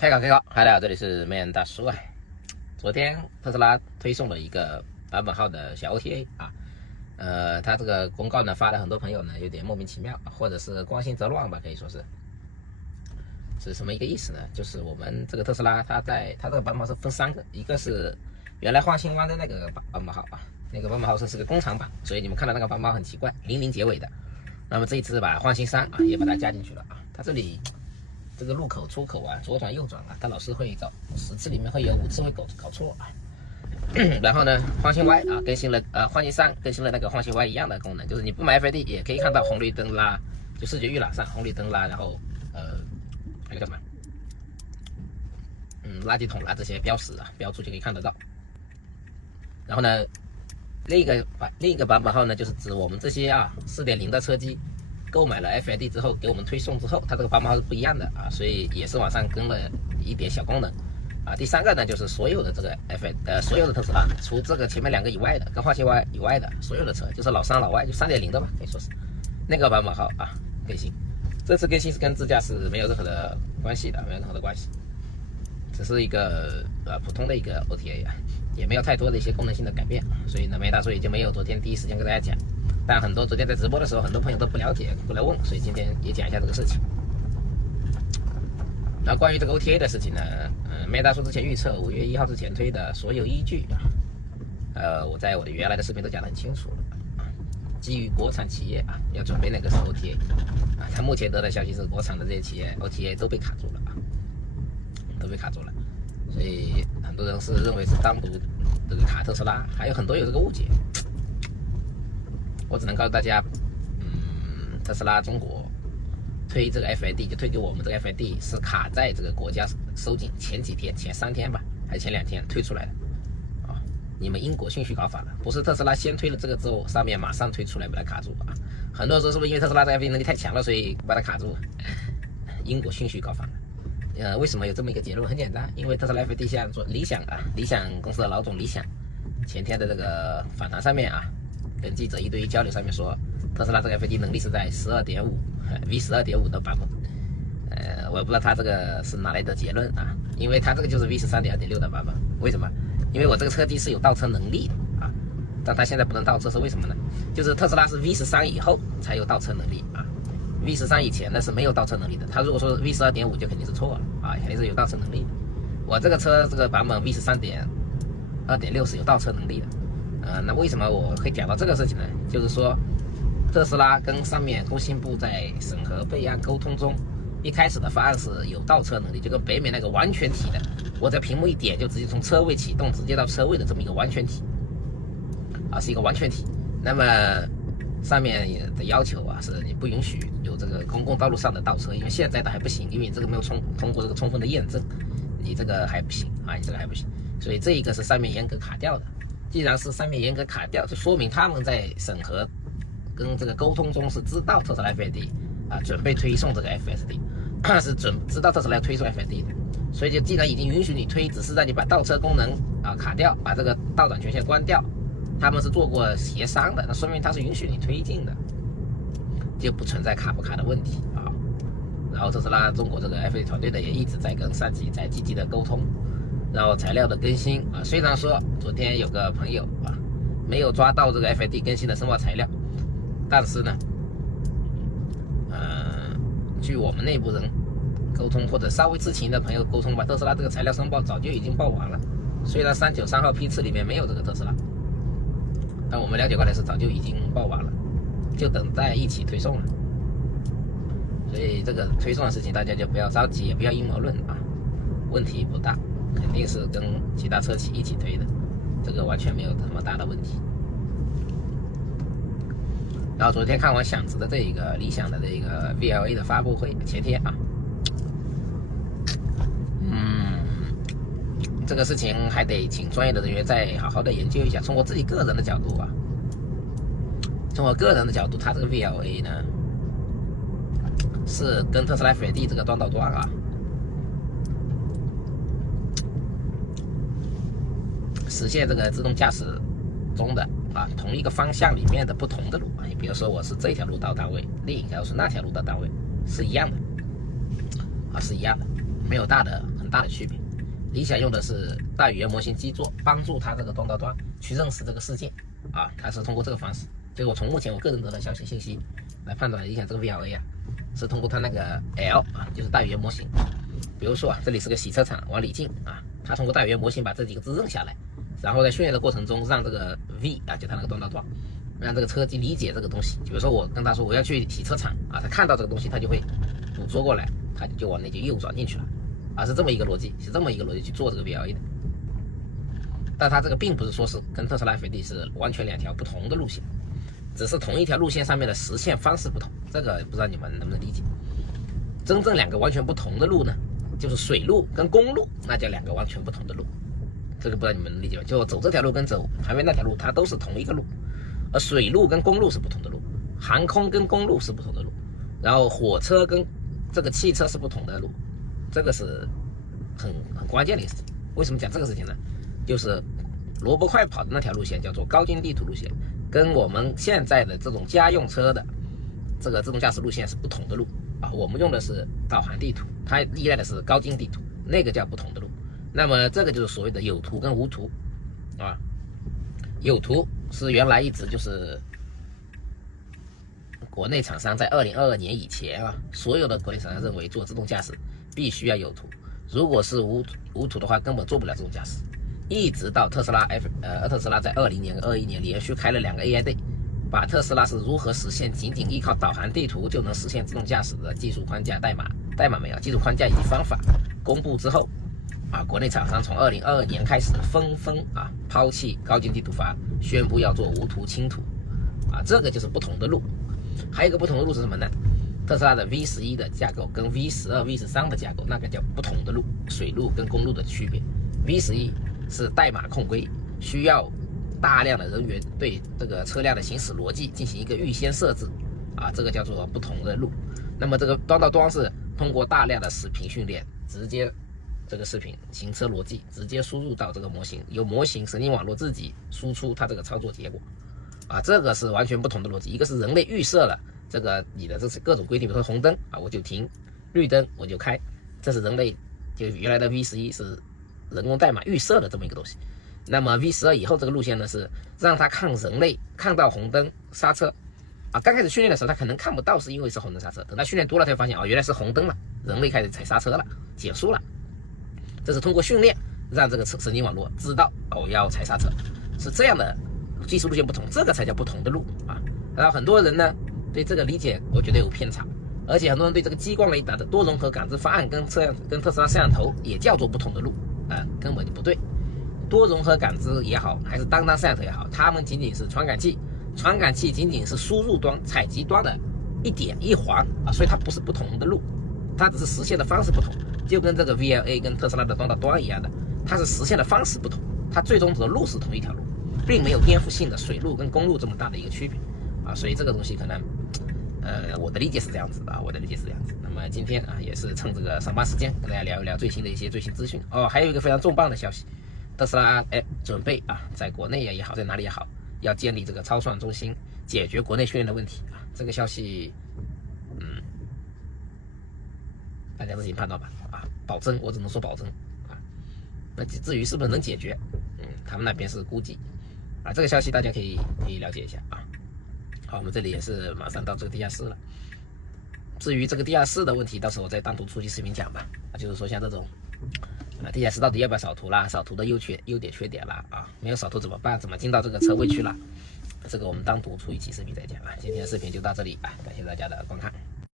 开搞，嗨大家好，这里是梅人大叔啊。昨天特斯拉推送了一个版本号的小 OTA 啊，它这个公告呢发了很多朋友呢有点莫名其妙，或者是光心则乱吧，可以说是什么一个意思呢？就是我们这个特斯拉它这个版本号是分3个，一个是原来画心湾的那个版本号啊，那个版本号是个工厂版，所以你们看到那个版本号很奇怪，00结尾的。那么这一次把幻星3啊也把它加进去了啊，它这里这个入口出口啊，左转右转啊，它老是会找10次里面会有5次会搞错啊。然后呢，幻星 Y 啊更新了幻星3更新了那个幻星 Y 一样的功能，就是你不买 FID 也可以看到红绿灯啦，就视觉预览上红绿灯啦，然后那个叫什么垃圾桶啦这些标识啊标注就可以看得到。然后呢，另一个版本号呢，就是指我们这些4.0的车机购买了 FID 之后给我们推送之后，它这个版本号是不一样的啊，所以也是往上更了一点小功能啊。第3个呢，就是所有的这个所有的特斯拉，除这个前面2个以外的，跟幻星 Y 以外的所有的车，就是老3老外，就3.0的吧，可以说是那个版本号啊更新。这次更新是跟自驾是没有任何的关系的，没有任何的关系，只是一个普通的一个 OTA 啊，也没有太多的一些功能性的改变，所以呢，梅大叔也就没有昨天第一时间跟大家讲。但昨天在直播的时候，很多朋友都不了解，过来问，所以今天也讲一下这个事情。然后关于这个 OTA 的事情呢，梅大叔之前预测5月1号之前推的所有依据我在我的原来的视频都讲得很清楚了基于国产企业要准备那个是 OTA 他目前得的消息是国产的这些企业 OTA 都被卡住了都被卡住了，所以很多人是认为是单独这个卡特斯拉，还有很多有这个误解。我只能告诉大家，特斯拉中国推这个 FID 就推给我们这个 FID 是卡在这个国家收紧前几天，前3天吧，还是前2天推出来的你们因果顺序搞反了，不是特斯拉先推了这个之后，上面马上推出来把它卡住很多人说是不是因为特斯拉的 FID 能力太强了，所以把它卡住？因果顺序搞反了。为什么有这么一个结论？很简单，因为特斯拉 FID 像做理想公司的老总理想，前天的这个访谈上面跟记者一对一交流上面说，特斯拉这个 FID 能力是在12.5 V12.5 的版本。我也不知道他这个是哪来的结论因为他这个就是 V13.2.6 的版本。为什么？因为我这个车机是有倒车能力的但他现在不能倒车是为什么呢？就是特斯拉是 V13 以后才有倒车能力V13 以前呢是没有倒车能力的。他如果说 V12.5 就肯定是错了肯定是有倒车能力的。我这个车这个版本 V13.2.6 是有倒车能力的。那为什么我会讲到这个事情呢？就是说特斯拉跟上面工信部在审核备案沟通中，一开始的方案是有倒车能力，就跟北美那个完全体的，我在屏幕一点就直接从车位启动直接到车位的这么一个完全体是一个完全体。那么上面的要求是你不允许有这个公共道路上的倒车，因为现在的还不行，因为你这个没有通过这个充分的验证，你这个还不行你这个还不行，所以这一个是上面严格卡掉的。既然是上面严格卡掉，就说明他们在审核跟这个沟通中是知道特斯拉 FID 准备推送这个 FSD 是知道特斯拉要推送 FID 的，所以就既然已经允许你推，只是让你把倒车功能卡掉，把这个倒转权限关掉，他们是做过协商的，那说明他是允许你推进的，就不存在卡不卡的问题然后特斯拉中国这个 FID 团队呢也一直在跟上级在积极的沟通，然后材料的更新虽然说昨天有个朋友没有抓到这个 FID 更新的申报材料，但是呢据我们内部人沟通或者稍微知情的朋友沟通吧，特斯拉这个材料申报早就已经报完了。虽然393号批次里面没有这个特斯拉，但我们了解过来是早就已经报完了，就等待一起推送了。所以这个推送的事情大家就不要着急，也不要阴谋论问题不大，肯定是跟其他车企一起推的，这个完全没有什么大的问题。然后昨天看完响直的这个理想的这个 VLA 的发布会，前天这个事情还得请专业的人员再好好的研究一下。从我自己个人的角度它这个 VLA 呢是跟特斯拉 FID 这个端到端实现这个自动驾驶中的同一个方向里面的不同的路你比如说我是这条路到单位，另一条是那条路到单位，是一样的是一样的。没有很大的区别。理想用的是大语言模型基座，帮助它这个端到端去认识这个事件啊，它是通过这个方式。结果从目前我个人得到消息信息来判断理想这个 VLA 啊，是通过它那个 L 啊，就是大语言模型。比如说啊，这里是个洗车场，往里进啊，它通过大语言模型把这几个字认下来，然后在训练的过程中让这个 V 啊，就它那个端到端，让这个车机理解这个东西。比如说我跟他说我要去洗车场啊，他看到这个东西，他就会捕捉过来，他就往那就右转进去了。是这么一个逻辑，去做这个 VLA 的。但它这个并不是说是跟特斯拉 FSD 是完全两条不同的路线，只是同一条路线上面的实现方式不同。这个不知道你们能不能理解？真正两个完全不同的路呢，就是水路跟公路，那叫两个完全不同的路。这个不知道你们能理解吗？就走这条路跟走旁边那条路，它都是同一个路，而水路跟公路是不同的路，航空跟公路是不同的路，然后火车跟这个汽车是不同的路。这个是很关键的一个事情。为什么讲这个事情呢？就是萝卜快跑的那条路线叫做高精地图路线，跟我们现在的这种家用车的这个自动驾驶路线是不同的路啊。我们用的是导航地图，它依赖的是高精地图，那个叫不同的路。那么这个就是所谓的有图跟无图啊。有图是原来一直就是国内厂商在2022年以前啊，所有的国内厂商认为做自动驾驶必须要有图，如果是无图的话，根本做不了自动驾驶。一直到特斯拉在20年、21年连续开了2个 AI Day， 把特斯拉是如何实现仅仅依靠导航地图就能实现自动驾驶的技术框架代码没有，技术框架以及方法公布之后啊，国内厂商从2022年开始纷纷啊抛弃高精地图法，宣布要做无图轻图啊，这个就是不同的路。还有一个不同的路是什么呢？特斯拉的 V11的架构跟 V12、V13的架构，那个叫不同的路，水路跟公路的区别。V11是代码控规，需要大量的人员对这个车辆的行驶逻辑进行一个预先设置啊，这个叫做不同的路。那么这个端到端是通过大量的视频训练，直接这个视频行车逻辑直接输入到这个模型，由模型神经网络自己输出它这个操作结果啊，这个是完全不同的逻辑。一个是人类预设了这个你的这是各种规定，比如说红灯啊我就停，绿灯我就开，这是人类就原来的 V11是人工代码预设的这么一个东西。那么 V12以后这个路线呢，是让它看人类看到红灯刹车啊。刚开始训练的时候他可能看不到是因为是红灯刹车，等他训练多了才发现原来是红灯了，人类开始踩刹车了，减速了。这是通过训练让这个神经网络知道要踩刹车，是这样的技术路线不同，这个才叫不同的路啊。然后很多人呢对这个理解我觉得有偏差，而且很多人对这个激光雷达的多融合感知方案跟特斯拉摄像头也叫做不同的路啊，根本就不对。多融合感知也好，还是单摄像头也好，它们仅仅是传感器仅仅是输入端采集端的一环啊，所以它不是不同的路，它只是实现的方式不同。就跟这个 VLA 跟特斯拉的端到端一样的，它是实现的方式不同，它最终走的路是同一条路，并没有颠覆性的水路跟公路这么大的一个区别啊。所以这个东西可能我的理解是这样子的啊，那么今天啊也是趁这个上班时间跟大家聊一聊最新资讯哦。还有一个非常重磅的消息，特斯拉准备啊在国内也好，在哪里也好，要建立这个超算中心，解决国内训练的问题啊。这个消息大家自行判断吧啊，保证我只能说保证啊。那至于是不是能解决，他们那边是估计啊。这个消息大家可以了解一下啊。好，我们这里也是马上到这个地下室了。至于这个地下室的问题，到时候我再单独出期视频讲吧。就是说像这种地下室到底要不要扫图啦，扫图的优点缺点啦啊，没有扫图怎么办？怎么进到这个车位去了？这个我们单独出一期视频再讲啊。今天的视频就到这里啊，感谢大家的观看。